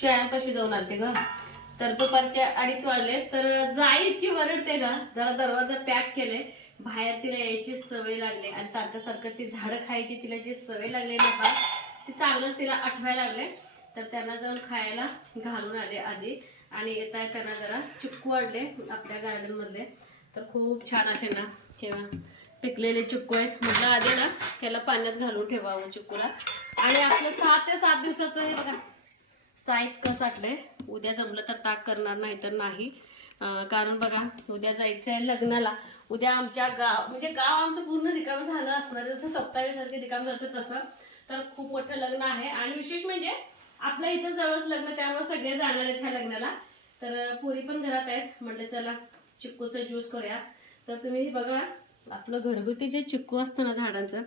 शेळ्यांपाशी जाऊन आलते ग. तर दुपारचे 2:30 वाजले. तर जाई इतकी वरडते ना, जरा दरवाजा पॅक केले. बाहेर तिला यायची सवय लागली आणि सारखं सारखं ती झाडं खायची तिला जी सवय लागली ना ती चांगलंच तिला आठवायला लागले. तर त्यांना जाऊन खायला घालून आले आधी. आणि येता येताना जरा चिक्कू आणले आपल्या गार्डन मधले. तर खूप छान असे ना हे पिकलेले चिक्कू आहेत. म्हटलं आधी ना त्याला पाण्यात घालून ठेवावं चिक्कूला. आणि आपलं 6 ते 7 दिवसाचं हे बघा साहित्य साठलंय. उद्या जमलं तर ताक करणार, नाही तर नाही. कारण बघा उद्या जायचं आहे लग्नाला. उद्या आमच्या गाव म्हणजे गाव आमचं पूर्ण रिकामं झालं असणार, जसं 27 तारखे रिकामं झालं तसं. तर खूप मोठं लग्न आहे आणि विशेष म्हणजे आपल्या इथं जवळच लग्न, त्यामुळे सगळे जाणार आहेत ह्या लग्नाला. तर पुरी पण घरात आहेत. म्हटलं चला चिक्कूचा ज्यूस करूया. तर तुम्ही बघा आपलं घरगुती जे चिक्कू असतं ना झाडांचं,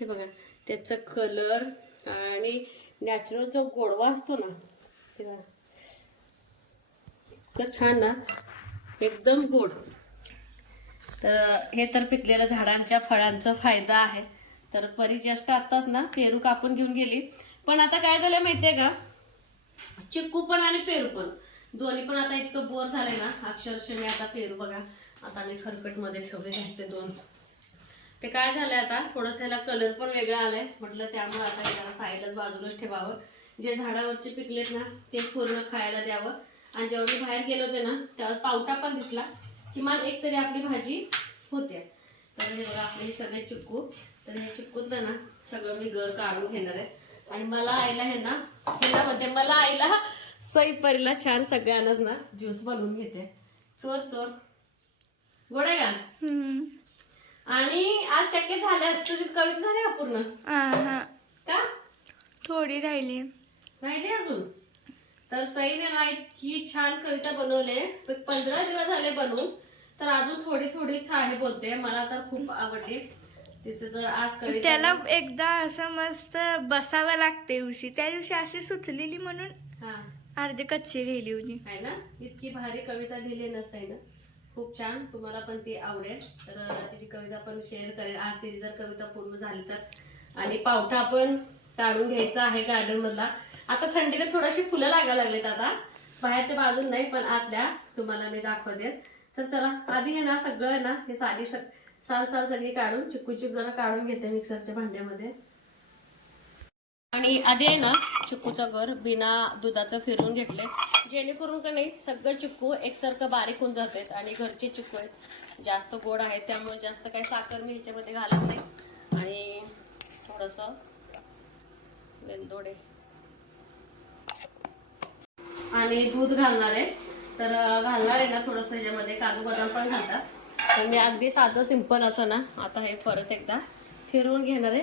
हे बघा त्याचा कलर आणि नॅचरल जो गोडवा असतो ना, हे बघा इतकं छान ना, एकदम गोड. तर हे तर पिकलेल्या झाडांच्या फळांचा फायदा आहे. तर परी जस्ट आत्ताच ना पेरू कापून घेऊन गेली. पण आता काय झालं माहितीये का, चिक्कू पण आणि पेरू पण दोन्ही पण आता इतकं बोर झालंय ना, अक्षरशः मी आता पेरू बघा आता मी खरकट मध्ये ठेवले आहेत ते 2. ते काय झालंय आता थोडंसं याला कलर पण वेगळा आलाय. म्हटलं त्यामुळे आता याला साईडलाच बाजूलाच ठेवावं. जे झाडावरचे पिकलेत ना तेच पूर्ण खायला द्यावं. आणि जेव्हा मी बाहेर गेले होते ना तेव्हा पावटा पण दिसला. किमान एक तरी आपली भाजी होते. तर हे बघा आपले हे सगळे चिक्कू. तर हे चिक्कूत ना सगळं मी गर काढून घेणार आहे. आणि मला आईला हे ना मध्ये मला आईला सई परीला छान सगळ्यांनाच ना ज्यूस बनवून घेते. चोर चोर गोड आहे का? आणि आज शक्य झाल्यास तुझी कविता झाली का पूर्ण? का थोडी राहिली अजून? तर सईने ना इतकी छान कविता बनवले. 15 दिवस झाले बनवून. तर अजून थोडी थोडीच आहे बोलते. मला तर खूप आवडते तिचं. जर आज कविता त्याला एकदा असं मस्त बसावं लागते उशी. त्या दिवशी अशी सुचलेली म्हणून अर्धे कच्ची लिहिली होती. आहे ना, इतकी भारी कविता लिहिली नसते ना, खूप छान. तुम्हाला पण ती आवडेल. तर तिची कविता पण शेअर करेल आज तिची जर कविता पूर्ण झाली तर. आणि पावटा पण काढून घ्यायचा आहे गार्डन मधला. आता थंडीने थोडीशी फुलं लागायला लागलेत. आता बाहेरच्या बाजून नाही पण आतल्या तुम्हाला मी दाखवते. तर चला आधी हे ना सगळं आहे ना हे साल सगळी काढून चिक्कूची जरा काढून घेते मिक्सरच्या भांड्यामध्ये. आणि आधी आहे ना चिक्कूचा गर बिना दुधाचं फिरवून घेतले, जेणेकरून का नाही सगळं चिक्कू एकसारखं बारीक होऊन जाते. आणि घरचे चिक्कू आहेत जास्त गोड आहेत त्यामुळे जास्त काही साखर मी ह्याच्यामध्ये घालत नाही. आणि थोडंसं वेलदोडे आणि दूध घालणार आहे. तर घालणार आहे ना थोडंसं ह्याच्यामध्ये काजू बदाम पण घालतात. तर मी अगदी साधं सिंपल असं ना आता हे परत एकदा फिरवून घेणार आहे.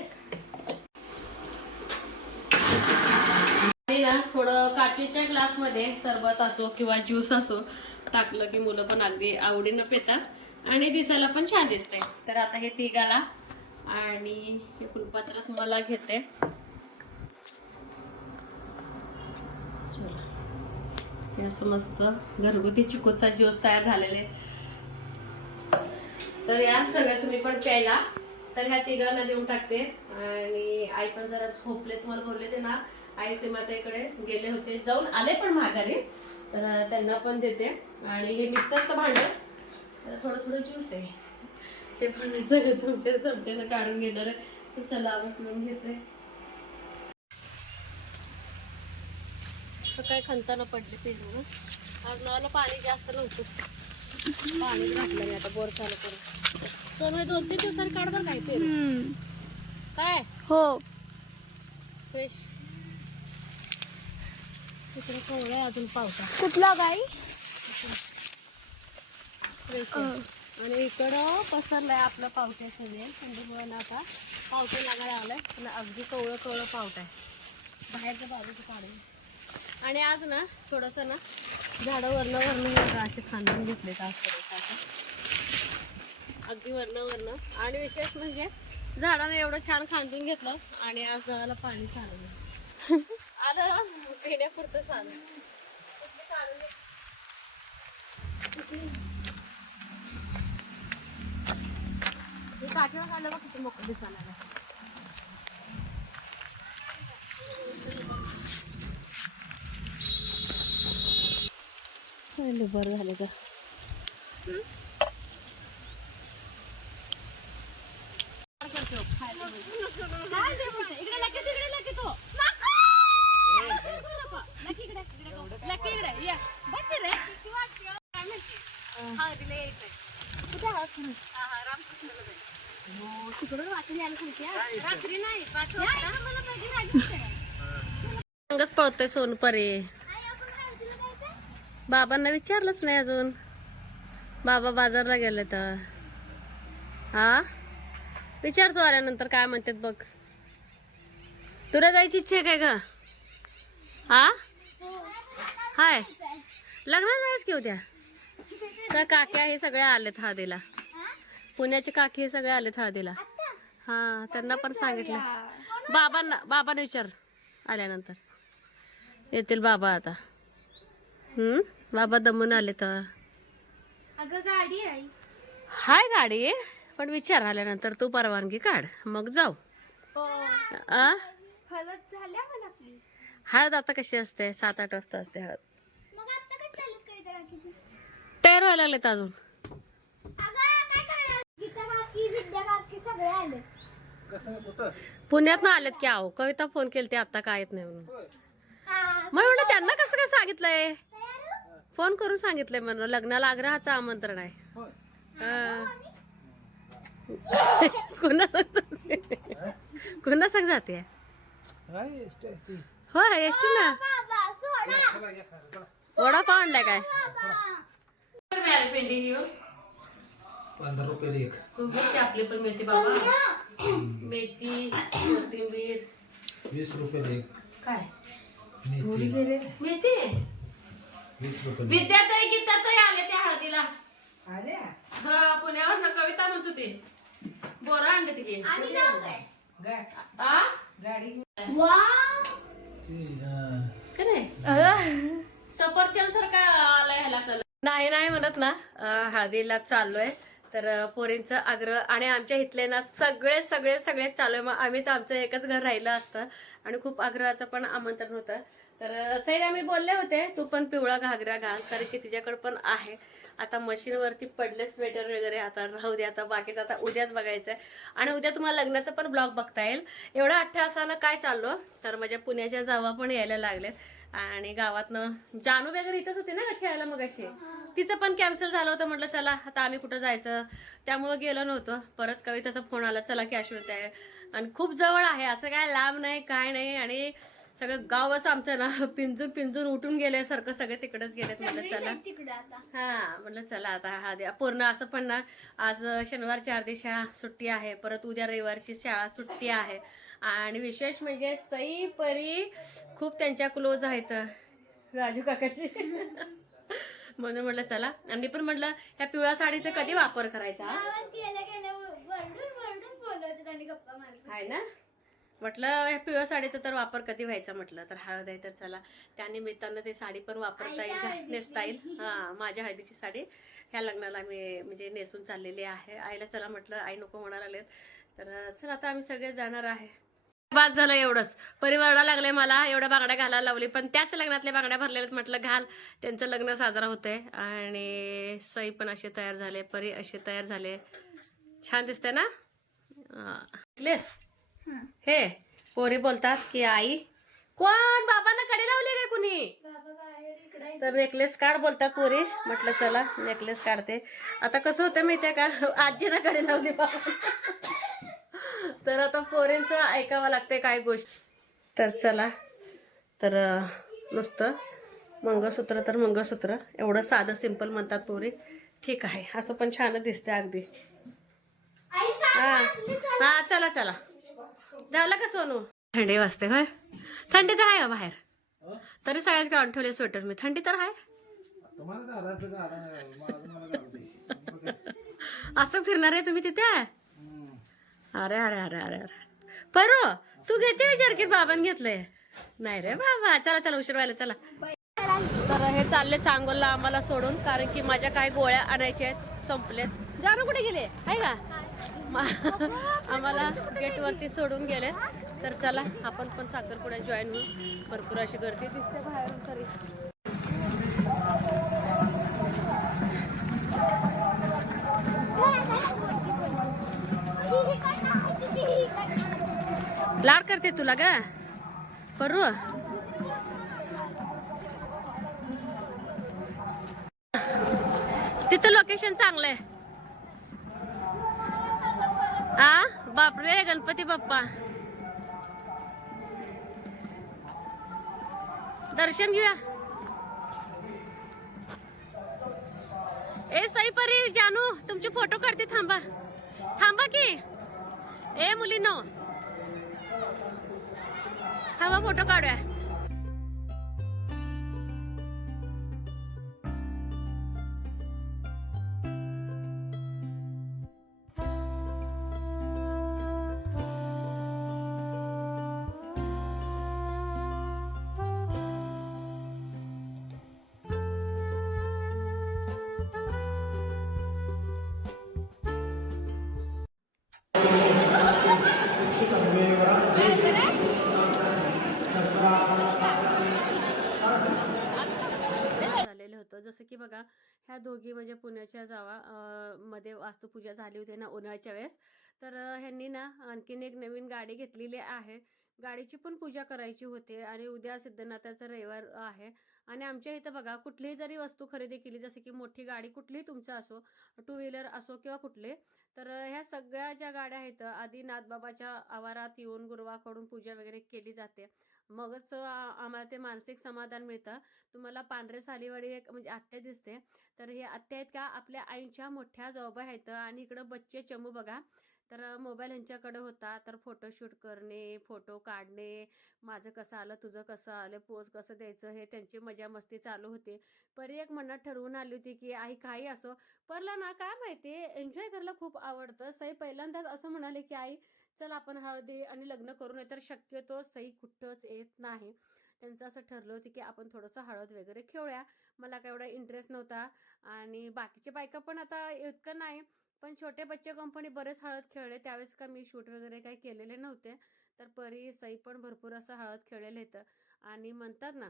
आणि ना थोडं काचेच्या ग्लासमध्ये सरबत असो किंवा ज्यूस असो टाकलं की मुलं पण अगदी आवडीनं पितात आणि दिसायला पण छान दिसते. तर आता हे तिघाला आणि हे फुलपात्र मला घेते. चला हे असं मस्त घरगुती चिक्कूचा ज्यूस तयार झालेले. तर या सगळ्या तुम्ही पण प्यायला. तर ह्या तिघांना देऊन टाकते. आणि आई पण जरा झोपले, तुम्हाला बोलले ते ना आई सीमाताईकडे गेले होते, जाऊन आले पण माघारी. तर त्यांना पण देते. आणि हे मिक्सरचं भांडं थोडं थोडं ज्यूस आहे ते पण चमच्यानं काढून घेणार आहे. तर चला आवडून घेते. काय खंताना पडले पेरू. आज नळाला पाणी जास्त नव्हतं, पाणी घातलं नाही. आता बोर चालू करू. सोनवे 2-3 दिवसांनी काढ बरं काय पेरू. काय हो फ्रेश तिकडे कवळं अजून पावसा कुठला गाई फ्रेश. आणि इकडं पसरलंय आपलं पावट्याचं वेल. थंडीमुळे ना आता पावटे लागायला लागलाय. पण अगदी कवळं पावट आहे. बाहेरच्या बाजूचं काढून. आणि आज ना थोडंसं ना झाडं वरनं असे खांदून घेतले आज थोडंसं अगदी वरनं. आणि विशेष म्हणजे झाडानं एवढं छान खांदून घेतलं. आणि आज नळाला पाणी चालवलं आलं पिण्यापुरतं आलं. हे काठीवर काढलं बघ किती मोकळं दिसायला. बरं झालं का. अंगच पळतोय सोनपरे. बाबांना विचारलंच नाही अजून. बाबा बाजारला गेले तर. हा विचारतो आल्यानंतर काय म्हणतात बघ. तुला जायची इच्छा आहे काय का? हा हाय लग्नाला जायच की उद्या. काकी हे सगळे आलेत हळदीला. पुण्याचे काकी हे सगळे आलेत हळदीला. हा त्यांना पण सांगितलं. बाबांना विचार आल्यानंतर येतील बाबा आता. बाबा दमून आले तर. अगं गाडी आहे. हाय गाडी पण विचार आल्यानंतर तू परवानगी काढ मग जाऊ. हळद झाल्या मला आपली. हळद आता कशी असते 7-8 वाजता असते हळद. तयार व्हायला लागलेत अजून. पुण्यात ना आलेत की. आहो कविता फोन केली ते आता काय येत नाही म्हणून. मग म्हणलं त्यांना कसं काय सांगितलंय. फोन करून सांगितलंय म्हणून लग्नाला आग्रहाचं आमंत्रण आहे. कुणा सांग जाते होय एसटी ना. वडापाव आणलाय काय. भेंडी घेऊ 15 रुपये एक. आपली पण मेथी बाबा. मेथी कोथिंबीर 20 रुपये एक. काय मेथी मेथी 20 रुपये. विद्यार्थी गीता तो आले त्या हळदीला. हा पुण्यावर कविता म्हणत होती. बोरा आणले तिथे. सफरचंद सारखा आलाय ह्याला कलर. नाही म्हणत ना. हळदीला चाललोय तर पोरींचं आग्रह आणि आमच्या इथले ना सगळे चालू आहे. मग आम्हीच आमचं एकच घर राहिलं असतं आणि खूप आग्रहाचं पण आमंत्रण होतं. तर सैड आम्ही बोलले होते तू पण पिवळा घागरा घाल कारण की तिच्याकडे पण आहे. आता मशीनवरती पडले स्वेटर वगैरे. आता राहू दे आता बाकीचं आता उद्याच बघायचं आहे. आणि उद्या तुम्हाला लग्नाचं पण ब्लॉग बघता येईल. एवढा अठ्ठासानं काय चाललो तर माझ्या पुण्याच्या जावा पण यायला लागलेत. आणि गावातनं जानू वगैरे इथंच होती ना खेळायला मग अशी. तिचं पण कॅन्सल झालं होतं. म्हटलं चला आता आम्ही कुठं जायचं त्यामुळं गेलो नव्हतं. परत कविताचा फोन आला चला की अश्वत आहे आणि खूप जवळ आहे असं काय लांब नाही काय नाही. आणि सगळं गावच आमचं ना पिंजून उठून गेल्यासारखं सगळे तिकडेच गेलेत. म्हटलं चला हा म्हटलं चला आता हा द्या पूर्ण असं पण ना. आज शनिवारची अर्धी शाळा सुट्टी आहे. परत उद्या रविवारची शाळा सुट्टी आहे. आणि विशेष म्हणजे सई परी खूप त्यांच्या क्लोज आहेत राजू काकाची. म्हणून म्हटलं चला. आणि मी पण म्हटलं ह्या पिवळ्या साडीचा कधी वापर करायचा आहे ना. म्हटलं ह्या पिवळ्या साडीचा तर वापर कधी व्हायचा म्हटलं तर हळद आहे तर चला त्या निमित्तानं ते साडी पण वापरता येईल नेसता येईल. हा माझ्या हळदीची साडी ह्या लग्नाला मी म्हणजे नेसून चाललेली आहे. आईला चला म्हटलं आई नको म्हणायला लागलेत तर चला आता आम्ही सगळे जाणार आहे. बाद झालं एवढंच. परिवाराला लागले मला एवढ्या बांगड्या घालायला लावली पण त्याच लग्नातल्या बांगड्या भरलेल्या म्हटलं घाल. त्यांचं लग्न साजरा होतंय. आणि सई पण असे तयार झाले परी असे तयार झाले. छान दिसते ना. नेकलेस हे पोरी बोलतात की आई कोण बाबांना कडे लावले काय कुणी तर नेकलेस काढ बोलतात पोरी. म्हटलं चला नेकलेस काढते. आता कसं होतं माहितीये का आजीना कडे लावली बाबा. तर आता पोरींचं ऐकावं लागते काय गोष्ट. तर चला तर नुसतं मंगळसूत्र तर मंगळसूत्र एवढं साधं सिंपल म्हणतात पोरी. ठीक आहे असं पण छान दिसते अगदी. हा चला चला झालं का सोनू. थंडी वाजते होय. थंडी तर आहे बाहेर तरी सगळ्याच काढून ठेवले स्वेटर मी. थंडी तर आहे. असं फिरणार आहे तुम्ही तिथे. अरे अरे अरे अरे अरे परो तू घेते विचार की बाबांनी घेतलंय. नाही रे बाबा चला चला उशीर व्हायला चला. तर हे चालले सांगोलला आम्हाला सोडून कारण की माझ्या काय गोळ्या आणायच्या आहेत संपलेत. जानू कुठे गेले आहे का. आम्हाला गेटवरती सोडून गेले. तर चला आपण पण साखरपुड्यात जॉईन होऊ. भरपूर अशी गर्दी दिसते बाहेरून तरी. वाटते तुला ग परू? तिथं लोकेशन चांगलं आहे. बापरे गणपती बाप्पा, दर्शन घेऊया. ए सई परी जानू तुमचे फोटो काढते, थांबा थांबा की. ए मुलीनो थांबा, फोटो काढूया. झालेलं होतं. जसं की बघा ह्या दोघी म्हणजे पुण्याच्या जावा मध्ये वास्तुपूजा झाली होती ना उन्हाळ्याच्या वेळेस. तर ह्यांनी ना आणखीन एक नवीन गाडी घेतलेली आहे. गाडीची पण पूजा करायची होती आणि उद्या सिद्धनाथाचा रविवार आहे. आणि आमच्या इथं बघा कुठलीही जरी वस्तू खरेदी केली, जसं की मोठी गाडी कुठलीही तुमचं असो, 2 व्हीलर असो किंवा कुठले, तर ह्या सगळ्या ज्या गाड्या आहेत आधी नाथबाबाच्या आवारात येऊन गुरुवाकडून पूजा वगैरे केली जाते. मगच आम्हाला ते मानसिक समाधान मिळतं. तुम्हाला पांढरे सालीवाडी एक म्हणजे आत्या दिसते, तर हे आत्या आहेत का आपल्या आईच्या मोठ्या जाऊबाई आहेत. आणि इकडं बच्चे चमू बघा, तर मोबाईल यांच्याकडे होता. तर फोटोशूट करणे, फोटो काढणे, माझं कसं आलं तुझं कसं आलं, पोज कसं द्यायचं, हे त्यांची मजा मस्ती चालू होती. परी एक मनात ठरवून आली होती की आई काही असो, परला ना काय माहिती एन्जॉय करायला खूप आवडतं. सई पहिल्यांदाच असं म्हणाले की आई चल आपण हळदी आणि लग्न करू नये, तर शक्यतो सई कुठंच येत नाही. त्यांचं असं ठरलं होतं की आपण थोडंसं हळद वगैरे खेळूया. मला काय एवढा इंटरेस्ट नव्हता आणि बाकीचे बायका पण आता इतकं नाही, पण छोटे बच्चे कंपनी बरेच हळद खेळले. त्यावेळेस का मी शूट वगैरे काही केलेले नव्हते. तर परी सई पण भरपूर असं हळद खेळलेलं होतं. आणि म्हणतात ना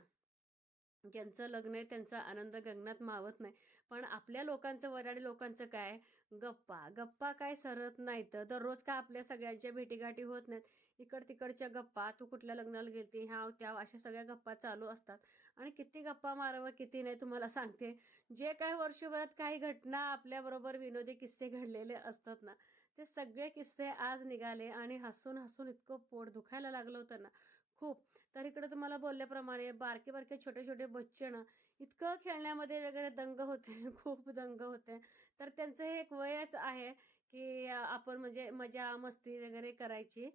ज्यांचं लग्न आहे त्यांचा आनंद गगनात मावत नाही. पण आपल्या लोकांचं, वराडी लोकांचं काय, गप्पा गप्पा काय सरत नाहीत. दररोज का आपल्या सगळ्यांच्या भेटीगाठी होत नाहीत. तिकडच्या गप्पा, तू कुठल्या लग्नाला गेलती, ह्याव त्याव, अशा सगळ्या गप्पा चालू असतात. आणि किती गप्पा मारावं किती नाही तुम्हाला सांगते. जे काही वर्षभरात काही घटना आपल्याबरोबर विनोदी किस्से घडलेले असतात ना, ते सगळे किस्से आज निघाले आणि हसून हसून इतकं पोट दुखायला लागलं होतं ना खूप. तर इकडे तुम्हाला बोलल्याप्रमाणे बारके बारके छोटे छोटे बच्चे ना इतकं खेळण्यामध्ये वगैरे दंग होते, खूप दंग होते. तर त्यांचं हे एक वयच आहे की आपण म्हणजे मजा मस्ती वगैरे करायची.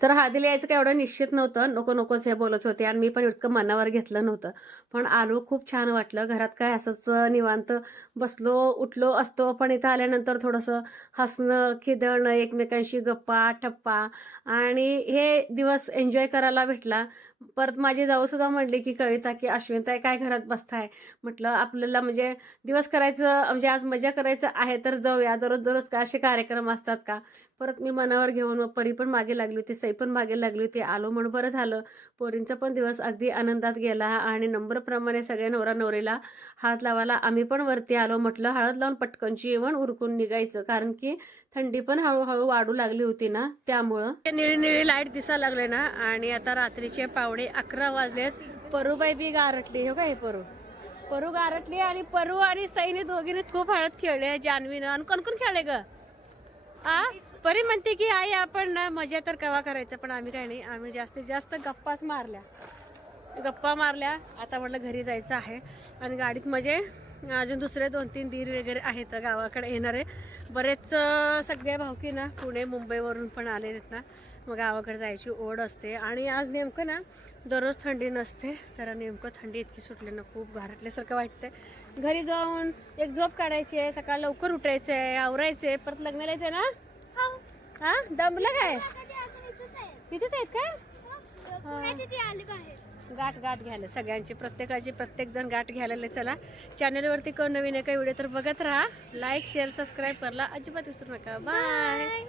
तर हळदीला यायचं काय एवढं निश्चित नव्हतं, नको नकोच हे बोलत होते आणि मी पण इतकं मनावर घेतलं नव्हतं. पण आलो, खूप छान वाटलं. घरात काय असंच निवांत बसलो उठलो असतो, पण इथं आल्यानंतर थोडंसं हसणं खिदळणं, एकमेकांशी गप्पा टप्पा आणि हे दिवस एन्जॉय करायला भेटला. परत माझी जाऊसुद्धा म्हणली की कविता की अश्विनताई काय घरात बसताय, म्हटलं आपल्याला म्हणजे दिवस करायचं म्हणजे आज मजा करायचं आहे तर जाऊया, दररोज का असे कार्यक्रम असतात का. परत मी मनावर घेऊन परी पण मागे लागली होती, सई पण मागे लागली होती. आलो म्हणून बरं झालं. पोरींचा पण दिवस अगदी आनंदात गेला आणि नंबरप्रमाणे सगळ्या नवरा नवरीला हळद लावायला आम्ही पण वरती आलो. म्हटलं हळद लावून पटकन जेवण उरकून निघायचं, कारण की थंडी पण हळूहळू वाढू लागली होती ना, त्यामुळं. निळी निळी लाईट दिसायला लागले ना आणि आता रात्रीचे 11:15 वाजलेत. परूबाई बी गारटली, हो का हे परू गारटली. आणि परू आणि सईने दोघीने खूप हळद खेळले, जान्हवीनं. आणि कोण कोण खेळले ग? परी म्हणते की आई आपण ना मजा तर केव्हा करायचं, पण आम्ही काय नाही, आम्ही जास्तीत जास्त गप्पा मारल्या. आता म्हटलं घरी जायचं आहे. आणि गाडीत म्हणजे अजून दुसरे 2-3 दीर वगैरे आहेत गावाकडे येणारे. बरेच सगळे भावकी ना पुणे मुंबईवरून पण आले आहेत ना, मग गावाकडे जायची ओढ असते. आणि आज नेमकं ना दररोज थंडी नसते, तर नेमकं थंडी इतकी सुटली ना खूप घारटल्यासारखं वाटतंय. घरी जाऊन एक झोप काढायची आहे, सकाळ लवकर उठायचं आहे, आवरायचे, परत लग्नाला यायचं ना. हा दमलं काय? तिथेच आहेत का? गाठ घ्यायला सगळ्यांची, प्रत्येक जण गाठ घ्यायला. चला चॅनलवरती कोण नवीन आहे का व्हिडिओ तर बघत राहा. लाईक शेअर सबस्क्राईब करायला अजिबात विसरू नका. बाय.